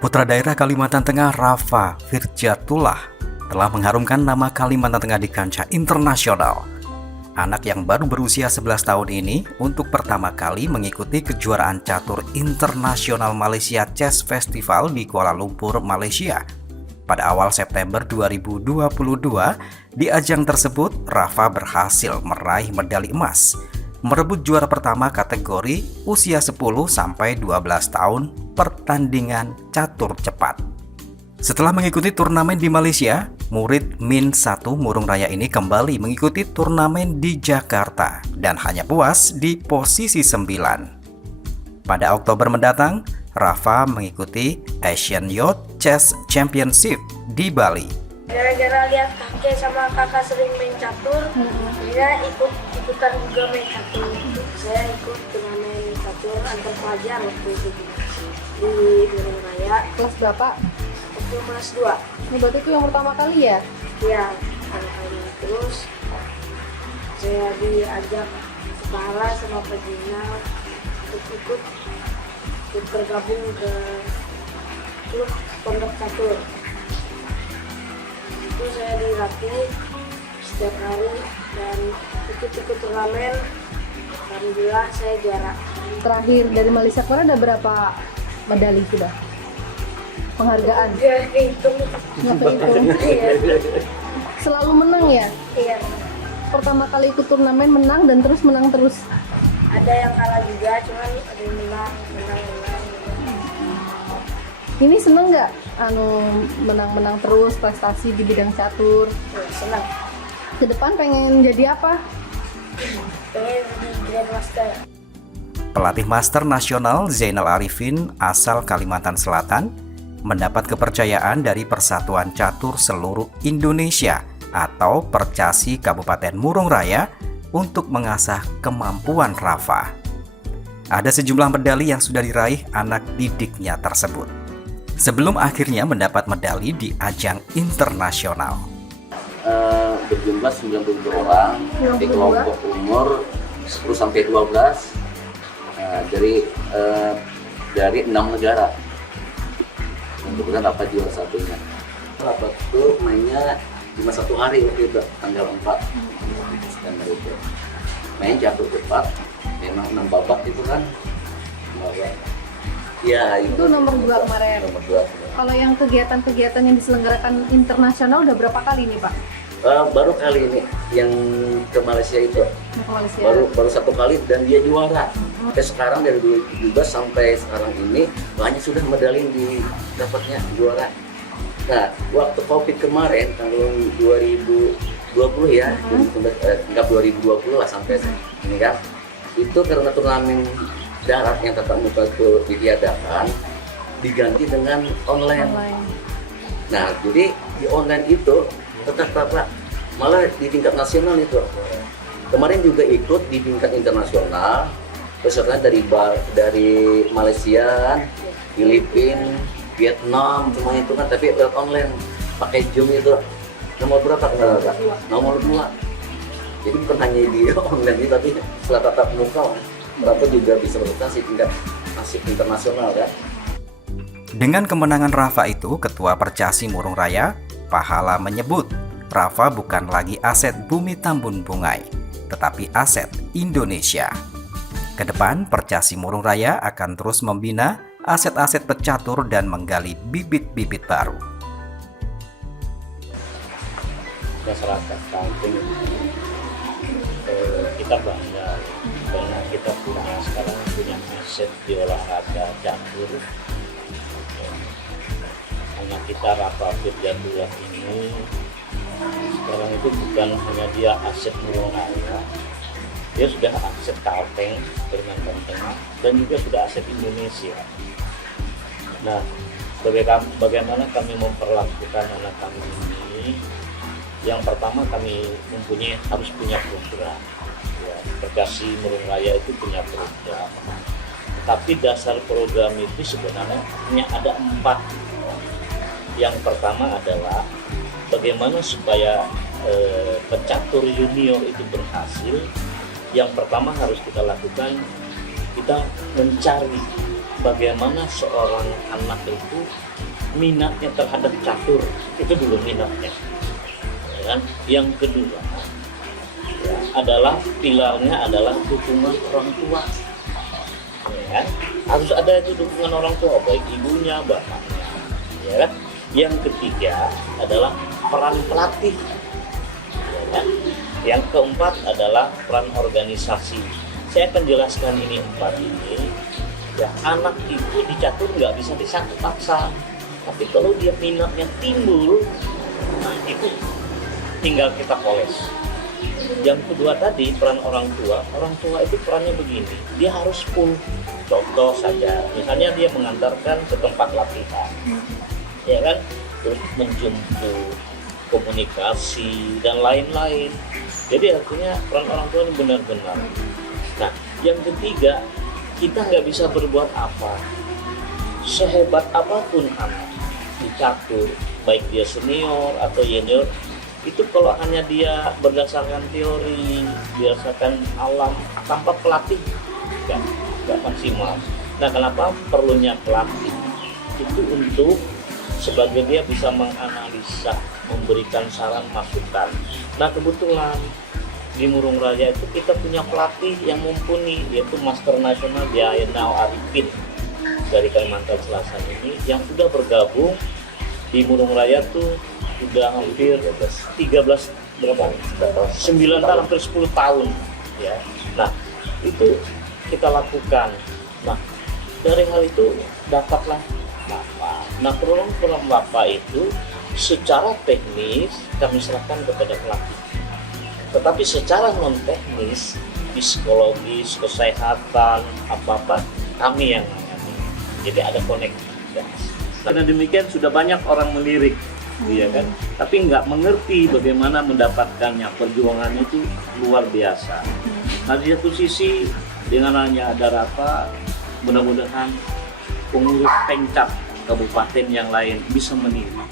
Putra daerah Kalimantan Tengah Rafa Firjatullah telah mengharumkan nama Kalimantan Tengah di kancah internasional. Anak yang baru berusia 11 tahun ini untuk pertama kali mengikuti kejuaraan catur internasional Malaysia Chess Festival di Kuala Lumpur, Malaysia. Pada awal September 2022, di ajang tersebut Rafa berhasil meraih medali emas, merebut juara pertama kategori usia 10-12 tahun pertandingan catur cepat. Setelah mengikuti turnamen di Malaysia, murid Min 1 Murung Raya ini kembali mengikuti turnamen di Jakarta dan hanya puas di posisi 9. Pada Oktober mendatang, Rafa mengikuti Asian Youth Chess Championship di Bali. Gara-gara lihat kakek sama kakak sering main catur, saya ikutan juga main catur. Saya ikut turnamen catur antar pelajar waktu itu di Murung Raya. Kelas berapa? Waktu kelas 2. Ini berarti itu yang pertama kali ya? Iya, pertama kali. Terus saya diajak Setara sama Pak Gina untuk ikut bergabung ke klub pondok catur. Itu saya dilatih setiap hari dan ikut turnamen. Alhamdulillah saya juara. Terakhir dari Malaysia kemarin ada berapa medali sudah? Penghargaan? Ya, hitung. Nggak kehitung. Iya. Selalu menang ya? Iya. Pertama kali ikut turnamen menang dan terus menang terus. Ada yang kalah juga, cuman ada yang menang. Ini seneng nggak? Menang-menang terus prestasi di bidang catur. Ya, senang. Ke depan pengen jadi apa? Pengen di Grandmaster. Pelatih Master Nasional Zainal Arifin asal Kalimantan Selatan mendapat kepercayaan dari Persatuan Catur Seluruh Indonesia atau Percasi Kabupaten Murung Raya untuk mengasah kemampuan Rafa. Ada sejumlah medali yang sudah diraih anak didiknya tersebut, sebelum akhirnya mendapat medali di ajang internasional. Berjumlah 92 orang di kelompok umur 10-12 dari 6 negara. Kebetulan dapat juara satunya. Rapat itu mainnya cuma 1 hari waktu itu, tanggal 4 September itu. Main catur cepat, memang 6 babak itu kan. Ya, Itu nomor 2 kemarin. Nomor 2. Kalau yang kegiatan-kegiatan yang diselenggarakan internasional udah berapa kali nih Pak? Baru kali ini yang ke Malaysia itu. Ke Malaysia. Baru 1 kali dan dia juara. Sampai sekarang dari 2017 sampai sekarang ini banyak sudah medali yang didapatnya juara. Nah, waktu Covid kemarin tahun 2020 ya, enggak 2020 lah sampai ini kan. Itu karena turnamen darat yang tatap muka itu ditiadakan diganti dengan online. Nah, jadi di online itu tetap malah di tingkat nasional itu. Kemarin juga ikut di tingkat internasional, peserta dari Malaysia, Filipina, Vietnam, semua itu kan, tapi lewat online, pakai Zoom itu. Nomor berapa? Nomor 2. Jadi bukan hanya di online ini, tapi setelah tatap muka, berapa juga bisa berprestasi tingkat internasional kan. Dengan kemenangan Rafa itu, Ketua Percasi Murung Raya, Pahala menyebut Rafa bukan lagi aset Bumi Tambun Bungai, tetapi aset Indonesia. Kedepan, Percasi Murung Raya akan terus membina aset-aset pecatur dan menggali bibit-bibit baru. Masyarakat kampung kita bangga karena kita sekarang punya aset di olahraga catur. Karena kita Rafa Firjatullah ini sekarang itu bukan hanya dia aset Murung Raya, dia sudah aset Kalteng, Kalimantan Tengah, dan juga sudah aset Indonesia. Nah, bagaimana kami memperlakukan anak kami ini? Yang pertama, kami harus punya program. Ya, Percasi Murung Raya itu punya program. Tapi dasar program itu sebenarnya hanya ada 4. Yang pertama adalah bagaimana supaya pecatur junior itu berhasil. Yang pertama harus kita lakukan, kita mencari bagaimana seorang anak itu minatnya terhadap catur, itu dulu minatnya. Ya kan? Yang kedua ya, adalah pilarnya adalah dukungan orang tua. Ya kan? Harus ada itu dukungan orang tua, baik ibunya, bapaknya. Ya kan? Yang ketiga adalah peran pelatih. Ya kan? Yang keempat adalah peran organisasi. Saya akan jelaskan ini 4 ini. Ya, anak itu di catur nggak bisa disangka paksa. Tapi kalau dia minatnya timbul, nah itu tinggal kita poles. Yang kedua tadi peran orang tua itu perannya begini, dia harus full. Contoh saja, misalnya dia mengantarkan ke tempat latihan, ya kan, terus menjemput, komunikasi dan lain-lain. Jadi artinya peran orang tua ini benar-benar. Nah, yang ketiga, kita nggak bisa berbuat apa, sehebat apapun anak di catur, baik dia senior atau junior, itu kalau hanya dia berdasarkan teori, berdasarkan alam tanpa pelatih, nggak maksimal. Nah, kenapa perlunya pelatih? Itu untuk sebagai dia bisa menganalisa, memberikan saran masukan. Nah, kebetulan di Murung Raya itu kita punya pelatih yang mumpuni, yaitu Master Nasional Jainal Arifin dari Kalimantan Selatan ini, yang sudah bergabung di Murung Raya tuh sudah hampir 13 berapa? 9 tahun, hampir 10 tahun ya. Nah, itu kita lakukan. Nah, dari hal itu dapatlah Bapak. Nah, program Bapak itu secara teknis kami serahkan kepada pelatih. Tetapi secara non teknis, psikologis, kesehatan, apa-apa kami yang menangani. Jadi ada konektivitas. Karena demikian sudah banyak orang melirik, ya kan? Tapi nggak mengerti bagaimana mendapatkannya. Perjuangannya itu luar biasa. Nah, di satu sisi dengan hanya ada Rafa, mudah-mudahan pengurus pencap kabupaten yang lain bisa meniru.